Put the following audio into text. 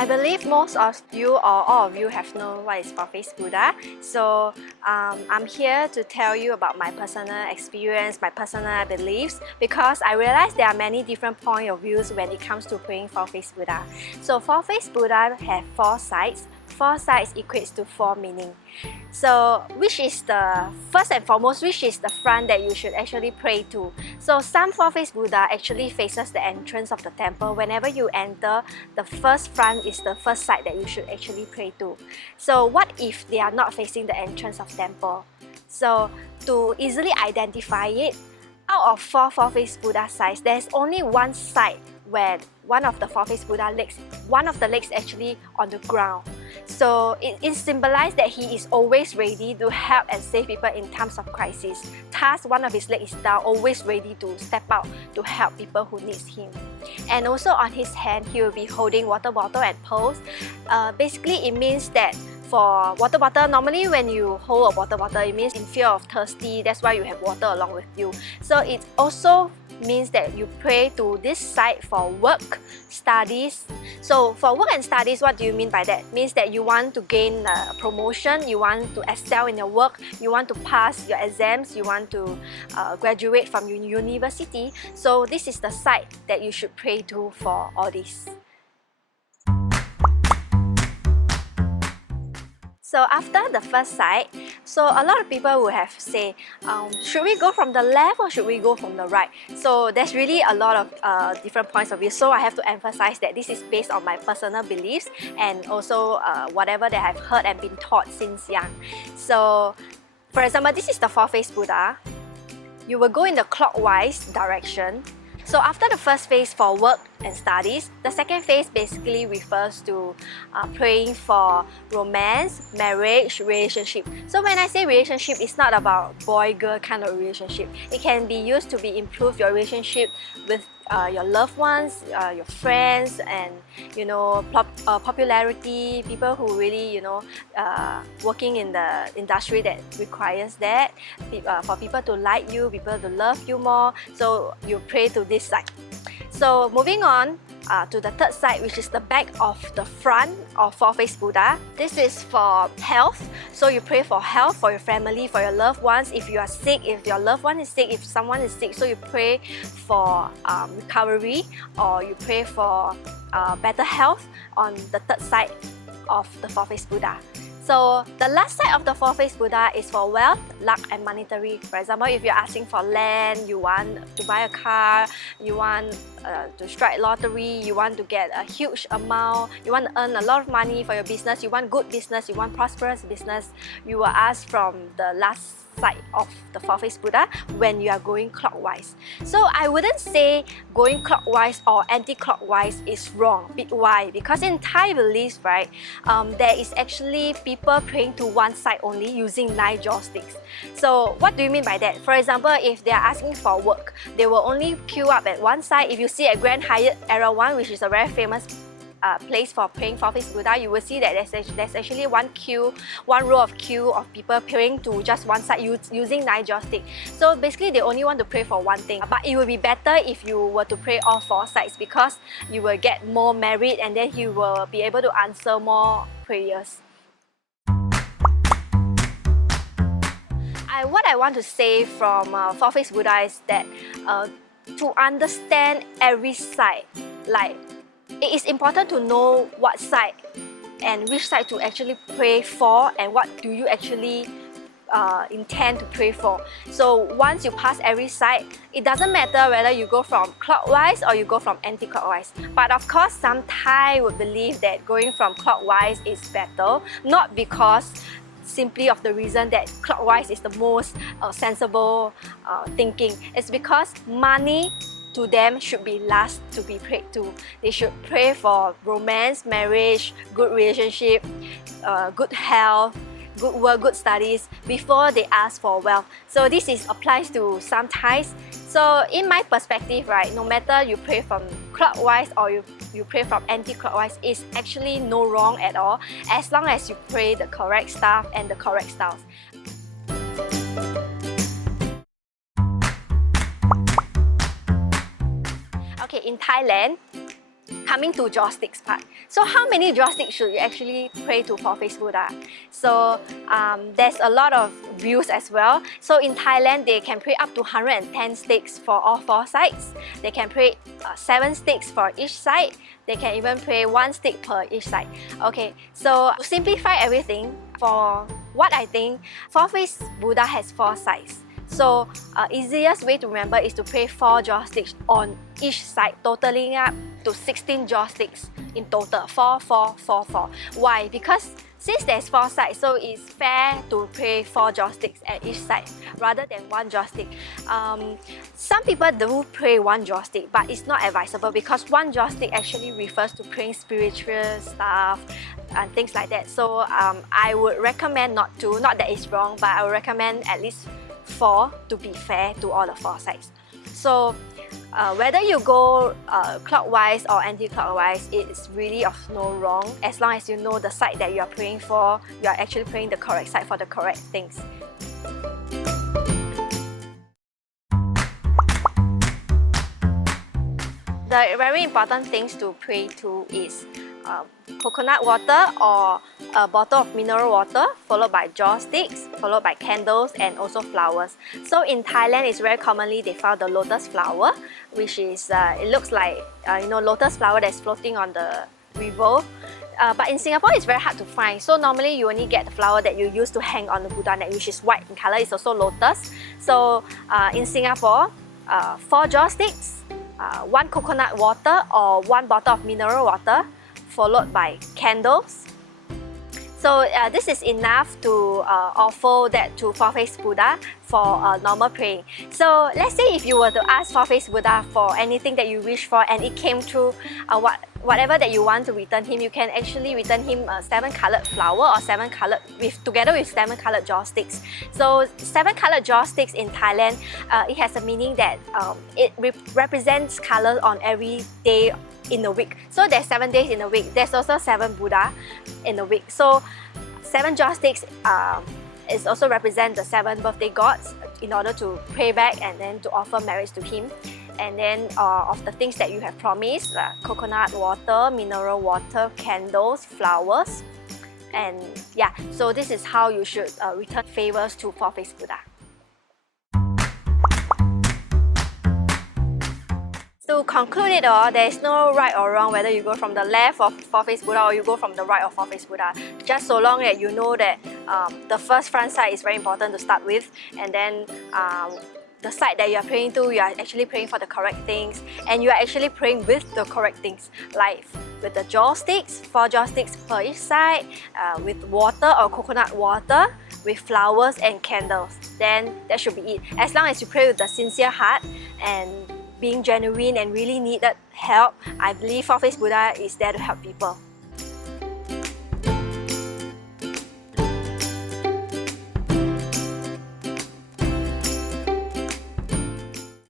I believe most of you or all of you have known what is Faced Buddha. So I'm here to tell you about my personal experience, my personal beliefs, because I realize there are many different points of views when it comes to praying for Faced Buddha. So Faced Buddha have 4 sides. 4 sides equates to 4 meaning. So which is the first and foremost, which is the front that you should actually pray to? So some Faced Buddha actually faces the entrance of the temple. Whenever you enter, the first front is the first side that you should actually pray to. So what if they are not facing the entrance of temple? So to easily identify it, out of 4 Faced Buddha sides, there's only one side where one of the Faced Buddha legs, one of the legs actually on the ground. So it symbolizes that he is always ready to help and save people in times of crisis. Thus, one of his legs is down, always ready to step out to help people who needs him. And also on his hand, he will be holding water bottle and pearls. Basically, it means that for water bottle, normally when you hold a water bottle, it means in fear of thirsty, that's why you have water along with you. So it also means that you pray to this side for work, studies. So for work and studies, what do you mean by that? It means that you want to gain a promotion, you want to excel in your work, you want to pass your exams, you want to graduate from your university. So this is the side that you should pray to for all this. So after the first side, so a lot of people will have say, should we go from the left or should we go from the right? So there's really a lot of different points of view. So I have to emphasize that this is based on my personal beliefs and also whatever that I've heard and been taught since young. So for example, this is the Faced Buddha. You will go in the clockwise direction. So after the first phase for work and studies, the second phase basically refers to praying for romance, marriage, relationship. So when I say relationship, it's not about boy-girl kind of relationship. It can be used to be improve your relationship with your loved ones, your friends, and popularity, people who really working in the industry that requires that, for people to like you, people to love you more. So you pray to this side. So moving on to the third side, which is the back of the front of Faced Buddha. This is for health. So you pray for health, for your family, for your loved ones. If you are sick, if your loved one is sick, if someone is sick, so you pray for recovery, or you pray for better health on the third side of the Faced Buddha. So the last side of the Faced Buddha is for wealth, luck, and monetary. For example, if you're asking for land, you want to buy a car, you want to strike lottery, you want to get a huge amount, you want to earn a lot of money for your business, you want good business, you want prosperous business, you will ask from the last side of the Faced Buddha when you are going clockwise. So I wouldn't say going clockwise or anti-clockwise is wrong. Why? Because in Thai beliefs, right, there is actually people praying to one side only using 9 joysticks. So what do you mean by that? For example, if they are asking for work, they will only queue up at one side. If you see at Grand Hyatt Era 1, which is a very famous place for praying for Faced Buddha, you will see that there's actually one row of queue of people praying to just one side using 9 joysticks. So basically they only want to pray for one thing. But it would be better if you were to pray all 4 sides, because you will get more merit and then you will be able to answer more prayers. What I want to say from Faced Buddha is that to understand every side, like it is important to know what side and which side to actually pray for and what do you actually intend to pray for. So once you pass every side, it doesn't matter whether you go from clockwise or you go from anti-clockwise. But of course, some Thai would believe that going from clockwise is better, not because simply of the reason that clockwise is the most sensible thinking. It's because money to them should be last to be prayed to. They should pray for romance, marriage, good relationship, good health, good work, good studies before they ask for wealth. So this applies to some Thais. So in my perspective, right, no matter you pray from clockwise or you pray from anti-clockwise, is actually no wrong at all, as long as you pray the correct stuff and the correct styles. Okay, in Thailand, coming to joysticks part. So how many joysticks should you actually pray to for Faced Buddha? So there's a lot of views as well. So in Thailand, they can pray up to 110 sticks for all 4 sides. They can pray 7 sticks for each side. They can even pray 1 stick per each side. Okay, so to simplify everything, for what I think, Faced Buddha has 4 sides. So easiest way to remember is to pray 4 joysticks on each side, totaling up to 16 joysticks in total. 4, 4, 4, 4. Why? Because since there's 4 sides, so it's fair to pray 4 joysticks at each side rather than 1 joystick. Some people do pray 1 joystick, but it's not advisable because 1 joystick actually refers to praying spiritual stuff and things like that. So I would recommend not to. Not that it's wrong, but I would recommend at least 4 to be fair to all the 4 sides. So whether you go clockwise or anti-clockwise, it's really of no wrong as long as you know the side that you are praying for, you are actually praying the correct side for the correct things. The very important things to pray to is coconut water or a bottle of mineral water, followed by joysticks, followed by candles, and also flowers. So in Thailand, it's very commonly they found the lotus flower, which is it looks like lotus flower that's floating on the river. But in Singapore, it's very hard to find. So normally you only get the flower that you use to hang on the Buddha neck, which is white in color. It's also lotus. So in Singapore, 4 joysticks, 1 coconut water or 1 bottle of mineral water, followed by candles. So this is enough to offer that to Faced Buddha for normal praying. So let's say if you were to ask Faced Buddha for anything that you wish for and it came true, whatever that you want to return him, you can actually return him a 7-colored flower or 7-colored together with 7-colored joysticks. So 7-colored joysticks in Thailand, it has a meaning that it represents color on every day in a week. So there's 7 days in a week. There's also 7 Buddha in a week. So 7 joysticks is also represent the 7 birthday gods in order to pray back and then to offer merits to him. And then of the things that you have promised, coconut water, mineral water, candles, flowers. And yeah, so this is how you should return favors to Faced Buddha. To conclude it all, there is no right or wrong whether you go from the left of Faced Buddha or you go from the right of Faced Buddha. Just so long that you know that the first front side is very important to start with, and then the side that you are praying to, you are actually praying for the correct things, and you are actually praying with the correct things, like with the joysticks, 4 joysticks per each side, with water or coconut water, with flowers and candles. Then that should be it. As long as you pray with a sincere heart and being genuine and really needed help, I believe Faced Buddha is there to help people.